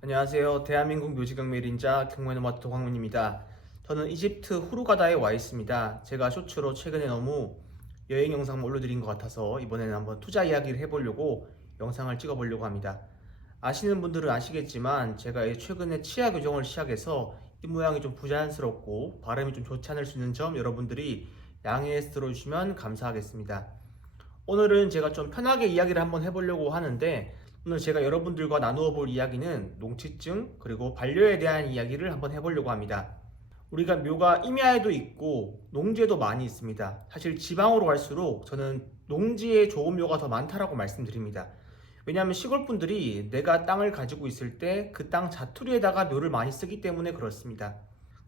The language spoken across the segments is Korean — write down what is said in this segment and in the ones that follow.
안녕하세요. 대한민국 묘지경매일인자 경매노마트 도광문입니다. 저는 이집트 후르가다에 와 있습니다. 제가 쇼츠로 최근에 너무 여행 영상을 올려드린 것 같아서 이번에는 한번 투자 이야기를 해보려고 영상을 찍어보려고 합니다. 아시는 분들은 아시겠지만 제가 최근에 치아 교정을 시작해서 입 모양이 좀 부자연스럽고 발음이 좀 좋지 않을 수 있는 점 여러분들이 양해해서 들어주시면 감사하겠습니다. 오늘은 제가 좀 편하게 이야기를 한번 해보려고 하는데, 오늘 제가 여러분들과 나누어 볼 이야기는 농치증 그리고 반려에 대한 이야기를 한번 해보려고 합니다. 우리가 묘가 임야에도 있고 농지에도 많이 있습니다. 사실 지방으로 갈수록 저는 농지에 좋은 묘가 더 많다라고 말씀드립니다. 왜냐하면 시골 분들이 내가 땅을 가지고 있을 때 그 땅 자투리에다가 묘를 많이 쓰기 때문에 그렇습니다.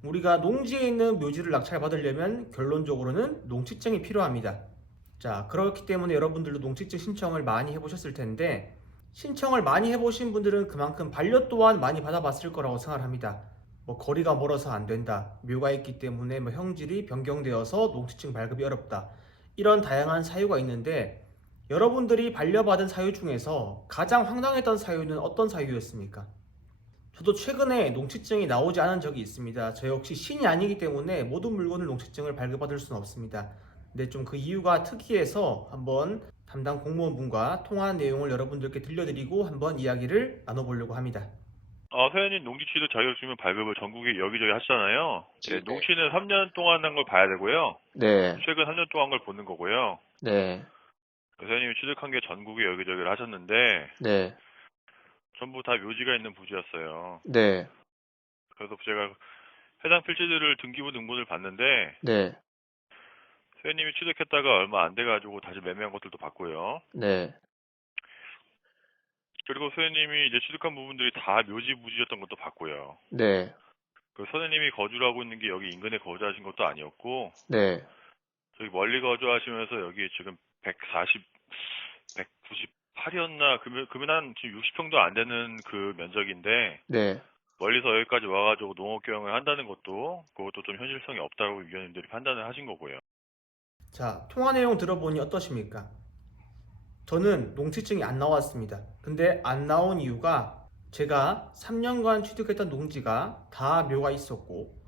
우리가 농지에 있는 묘지를 낙찰받으려면 결론적으로는 농치증이 필요합니다. 자, 그렇기 때문에 여러분들도 농지증 신청을 많이 해보셨을 텐데, 신청을 많이 해보신 분들은 그만큼 반려 또한 많이 받아봤을 거라고 생각을 합니다. 뭐 거리가 멀어서 안 된다, 묘가 있기 때문에 뭐 형질이 변경되어서 농지증 발급이 어렵다, 이런 다양한 사유가 있는데, 여러분들이 반려받은 사유 중에서 가장 황당했던 사유는 어떤 사유였습니까? 저도 최근에 농취증이 나오지 않은 적이 있습니다. 저 역시 신이 아니기 때문에 모든 물건을 농취증을 발급받을 수는 없습니다. 근데 좀 그 이유가 특이해서 한번 담당 공무원분과 통화한 내용을 여러분들께 들려드리고 한번 이야기를 나눠보려고 합니다. 회원님 농지취득 자격증명 발급을 전국에 여기저기 하시잖아요. 예, 네. 농취는 3년 동안 한 걸 봐야 되고요. 네, 최근 3년 동안 걸 보는 거고요. 네, 회원님이 취득한 게 전국에 여기저기를 하셨는데 네, 전부 다 묘지가 있는 부지였어요. 네, 그래서 제가 해당 필지들을 등기부 등본을 봤는데 네, 회원님이 취득했다가 얼마 안 돼가지고 다시 매매한 것들도 봤고요. 네, 그리고 회원님이 이제 취득한 부분들이 다 묘지 부지였던 것도 봤고요. 네, 그 선생님이 거주를 하고 있는 게 여기 인근에 거주하신 것도 아니었고 네, 저기 멀리 거주하시면서 여기 지금 140, 198이었나 그러면 한 지금 60평도 안 되는 그 면적인데 네. 멀리서 여기까지 와가지고 농업 경영을 한다는 것도 그것도 좀 현실성이 없다고 위원님들이 판단을 하신 거고요. 자, 통화 내용 들어보니 어떠십니까? 저는 농지증이 안 나왔습니다. 근데 안 나온 이유가 제가 3년간 취득했던 농지가 다 묘가 있었고,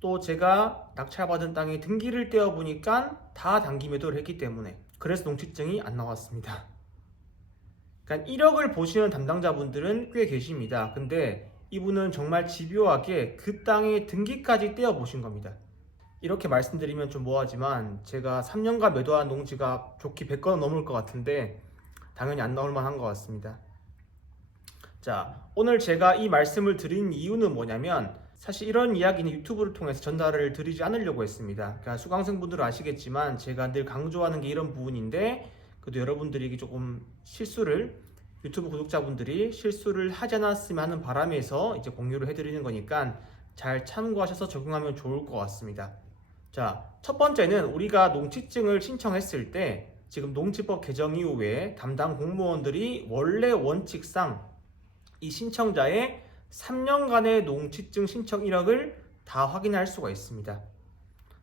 또 제가 낙찰받은 땅에 등기를 떼어 보니까 다 단기 매도를 했기 때문에, 그래서 농지증이 안 나왔습니다. 그러니까 1억을 보시는 담당자분들은 꽤 계십니다. 근데 이분은 정말 집요하게 그 땅에 등기까지 떼어 보신 겁니다. 이렇게 말씀드리면 좀 뭐하지만 제가 3년간 매도한 농지가 좋게 100건 넘을 것 같은데 당연히 안 나올 만한 것 같습니다. 자, 오늘 제가 이 말씀을 드린 이유는 뭐냐면, 사실 이런 이야기는 유튜브를 통해서 전달을 드리지 않으려고 했습니다. 그러니까 수강생분들은 아시겠지만 제가 늘 강조하는 게 이런 부분인데, 그래도 여러분들이 조금 유튜브 구독자분들이 실수를 하지 않았으면 하는 바람에서 이제 공유를 해드리는 거니까 잘 참고하셔서 적용하면 좋을 것 같습니다. 자, 첫 번째는 우리가 농지증을 신청했을 때 지금 농지법 개정 이후에 담당 공무원들이 원래 원칙상 이 신청자의 3년간의 농지증 신청 이력을 다 확인할 수가 있습니다.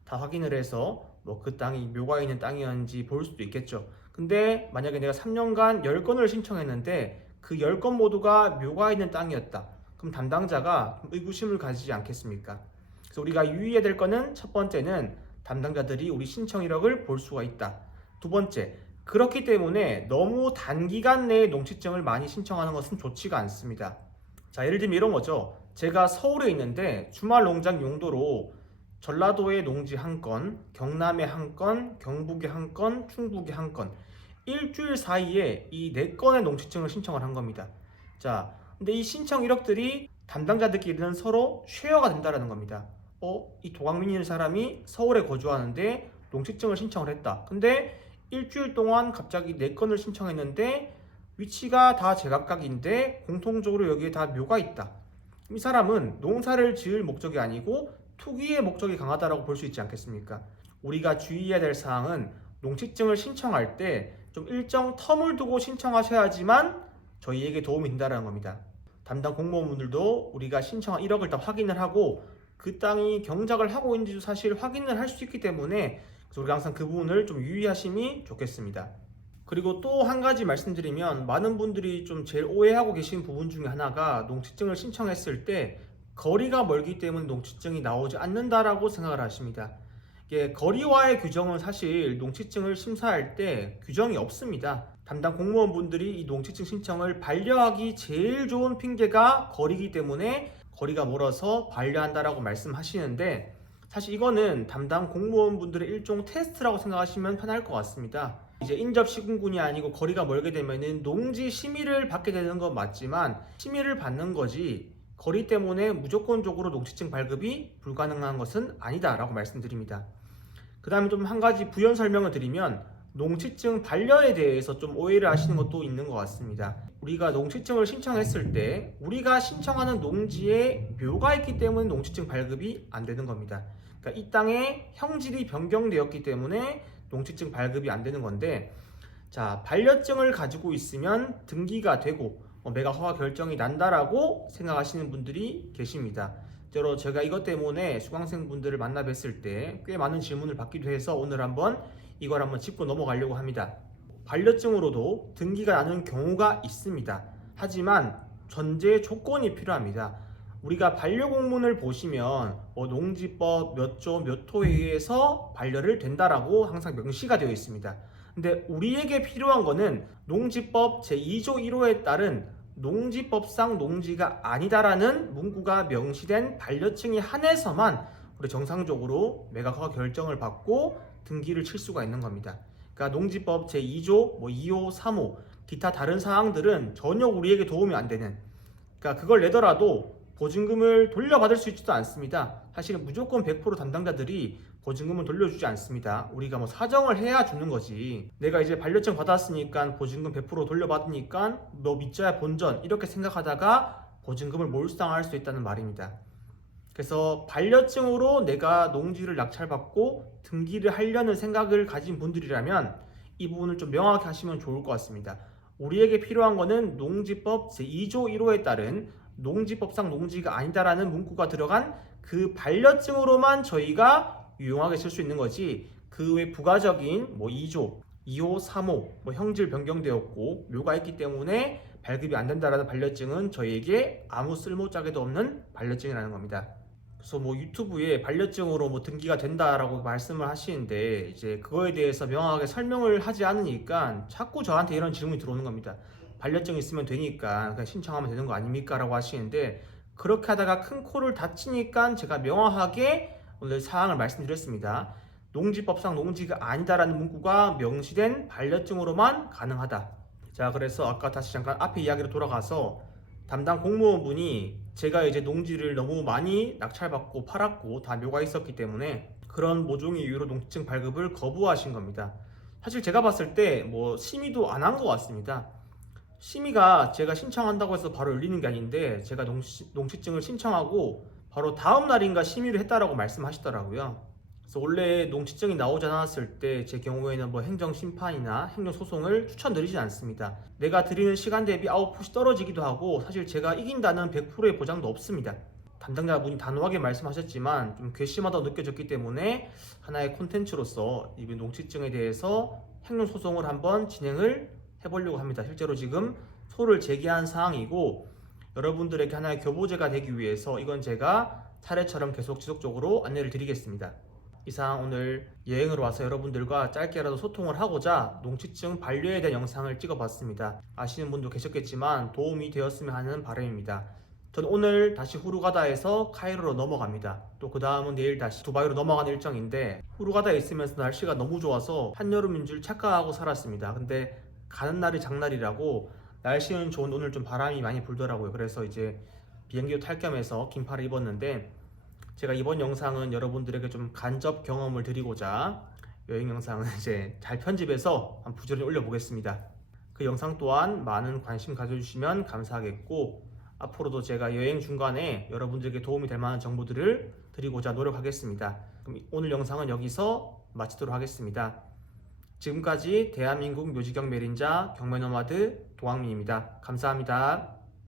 다 확인을 해서 뭐 그 땅이 묘가 있는 땅이었는지 볼 수도 있겠죠. 근데 만약에 내가 3년간 10건을 신청했는데 그 10건 모두가 묘가 있는 땅이었다, 그럼 담당자가 의구심을 가지지 않겠습니까? 그래서 우리가 유의해야 될 거는, 첫 번째는 담당자들이 우리 신청 이력을 볼 수가 있다. 두 번째, 그렇기 때문에 너무 단기간 내에 농지증을 많이 신청하는 것은 좋지가 않습니다. 자, 예를 들면 이런 거죠. 제가 서울에 있는데 주말 농장 용도로 전라도의 농지 한 건, 경남에 한 건, 경북에 한 건, 충북에 한 건, 일주일 사이에 이 4건의 농지증을 신청을 한 겁니다. 자, 근데 이 신청 이력들이 담당자들끼리는 서로 쉐어가 된다는 겁니다. 이 도광민이라는 사람이 서울에 거주하는데 농지증을 신청을 했다. 근데 일주일 동안 갑자기 4건을 신청했는데 위치가 다 제각각인데 공통적으로 여기에 다 묘가 있다. 이 사람은 농사를 지을 목적이 아니고 투기의 목적이 강하다고 볼 수 있지 않겠습니까? 우리가 주의해야 될 사항은, 농지증을 신청할 때 좀 일정 텀을 두고 신청하셔야지만 저희에게 도움이 된다는 겁니다. 담당 공무원분들도 우리가 신청한 1억을 다 확인을 하고 그 땅이 경작을 하고 있는지도 사실 확인을 할 수 있기 때문에, 그래서 우리가 항상 그 부분을 좀 유의하심이 좋겠습니다. 그리고 또 한 가지 말씀드리면 많은 분들이 좀 제일 오해하고 계신 부분 중에 하나가 농지증을 신청했을 때 거리가 멀기 때문에 농지증이 나오지 않는다라고 생각을 하십니다. 이게 거리와의 규정은 사실 농지증을 심사할 때 규정이 없습니다. 담당 공무원분들이 이 농지증 신청을 반려하기 제일 좋은 핑계가 거리이기 때문에 거리가 멀어서 반려한다라고 말씀하시는데 사실 이거는 담당 공무원분들의 일종 테스트라고 생각하시면 편할 것 같습니다. 이제 인접 시군군이 아니고 거리가 멀게 되면은 농지 심의를 받게 되는 건 맞지만 심의를 받는 거지 거리 때문에 무조건적으로 농지증 발급이 불가능한 것은 아니다라고 말씀드립니다. 그 다음에 좀 한 가지 부연 설명을 드리면 농지증 반려에 대해서 좀 오해를 하시는 것도 있는 것 같습니다. 우리가 농지증을 신청했을 때 우리가 신청하는 농지에 묘가 있기 때문에 농지증 발급이 안 되는 겁니다. 그러니까 이 땅에 형질이 변경되었기 때문에 농지증 발급이 안 되는 건데, 자, 반려증을 가지고 있으면 등기가 되고 매각 허가 결정이 난다라고 생각하시는 분들이 계십니다. 실제로 제가 이것 때문에 수강생분들을 만나 뵀을 때 꽤 많은 질문을 받기도 해서 오늘 한번 이걸 한번 짚고 넘어가려고 합니다. 반려증으로도 등기가 나는 경우가 있습니다. 하지만 전제 조건이 필요합니다. 우리가 반려공문을 보시면 농지법 몇 조 몇 호에 의해서 반려를 된다라고 항상 명시가 되어 있습니다. 근데 우리에게 필요한 거는 농지법 제2조 1호에 따른 농지법상 농지가 아니다라는 문구가 명시된 반려증에 한해서만 우리 정상적으로 매각 허가 결정을 받고 등기를 칠 수가 있는 겁니다. 그러니까 농지법 제2조 2호, 3호 기타 다른 사항들은 전혀 우리에게 도움이 안 되는, 그러니까 그걸 내더라도 보증금을 돌려받을 수 있지도 않습니다. 사실은 무조건 100% 담당자들이 보증금을 돌려주지 않습니다. 우리가 사정을 해야 주는 거지. 내가 이제 반려증 받았으니까 보증금 100% 돌려받으니까 너 믿자야 본전 이렇게 생각하다가 보증금을 몰수당할 수 있다는 말입니다. 그래서 반려증으로 내가 농지를 낙찰받고 등기를 하려는 생각을 가진 분들이라면 이 부분을 좀 명확히 하시면 좋을 것 같습니다. 우리에게 필요한 거는 농지법 제2조 1호에 따른 농지법상 농지가 아니다라는 문구가 들어간 그 반려증으로만 저희가 유용하게 쓸 수 있는 거지, 그 외 부가적인 2조, 2호, 3호 형질 변경되었고 묘가 있기 때문에 발급이 안 된다라는 반려증은 저희에게 아무 쓸모짝에도 없는 반려증이라는 겁니다. 그래서 유튜브에 반려증으로 등기가 된다라고 말씀을 하시는데 이제 그거에 대해서 명확하게 설명을 하지 않으니까 자꾸 저한테 이런 질문이 들어오는 겁니다. 반려증 있으면 되니까 그냥 신청하면 되는 거 아닙니까? 라고 하시는데, 그렇게 하다가 큰 코를 다치니까 제가 명확하게 오늘 사항을 말씀드렸습니다. 농지법상 농지가 아니다라는 문구가 명시된 반려증으로만 가능하다. 자, 그래서 아까 다시 잠깐 앞에 이야기로 돌아가서 담당 공무원분이 제가 이제 농지를 너무 많이 낙찰받고 팔았고 다 묘가 있었기 때문에 그런 모종의 이유로 농지증 발급을 거부하신 겁니다. 사실 제가 봤을 때 심의도 안 한 것 같습니다. 심의가 제가 신청한다고 해서 바로 열리는 게 아닌데 제가 농지증을 신청하고 바로 다음 날인가 심의를 했다라고 말씀하시더라고요. 그래서 원래 농지증이 나오지 않았을 때 제 경우에는 행정심판이나 행정소송을 추천드리지 않습니다. 내가 드리는 시간 대비 아웃풋이 떨어지기도 하고 사실 제가 이긴다는 100%의 보장도 없습니다. 담당자분이 단호하게 말씀하셨지만 좀 괘씸하다고 느껴졌기 때문에 하나의 콘텐츠로서 이 농지증에 대해서 행정소송을 한번 진행을 해보려고 합니다. 실제로 지금 소를 제기한 사항이고 여러분들에게 하나의 교보제가 되기 위해서 이건 제가 사례처럼 계속 지속적으로 안내를 드리겠습니다. 이상 오늘 여행으로 와서 여러분들과 짧게라도 소통을 하고자 농지증 반려에 대한 영상을 찍어봤습니다. 아시는 분도 계셨겠지만 도움이 되었으면 하는 바람입니다. 저는 오늘 다시 후르가다에서 카이로로 넘어갑니다. 또 그 다음은 내일 다시 두바이로 넘어가는 일정인데 후르가다에 있으면서 날씨가 너무 좋아서 한여름인 줄 착각하고 살았습니다. 근데 가는 날이 장날이라고 날씨는 좋은 오늘 좀 바람이 많이 불더라고요. 그래서 이제 비행기도 탈 겸해서 긴팔을 입었는데 제가 이번 영상은 여러분들에게 좀 간접 경험을 드리고자 여행 영상은 이제 잘 편집해서 한 부지런히 올려보겠습니다. 그 영상 또한 많은 관심 가져주시면 감사하겠고 앞으로도 제가 여행 중간에 여러분들에게 도움이 될 만한 정보들을 드리고자 노력하겠습니다. 그럼 오늘 영상은 여기서 마치도록 하겠습니다. 지금까지 대한민국 묘지경 매린자 경매노마드 도항민입니다. 감사합니다.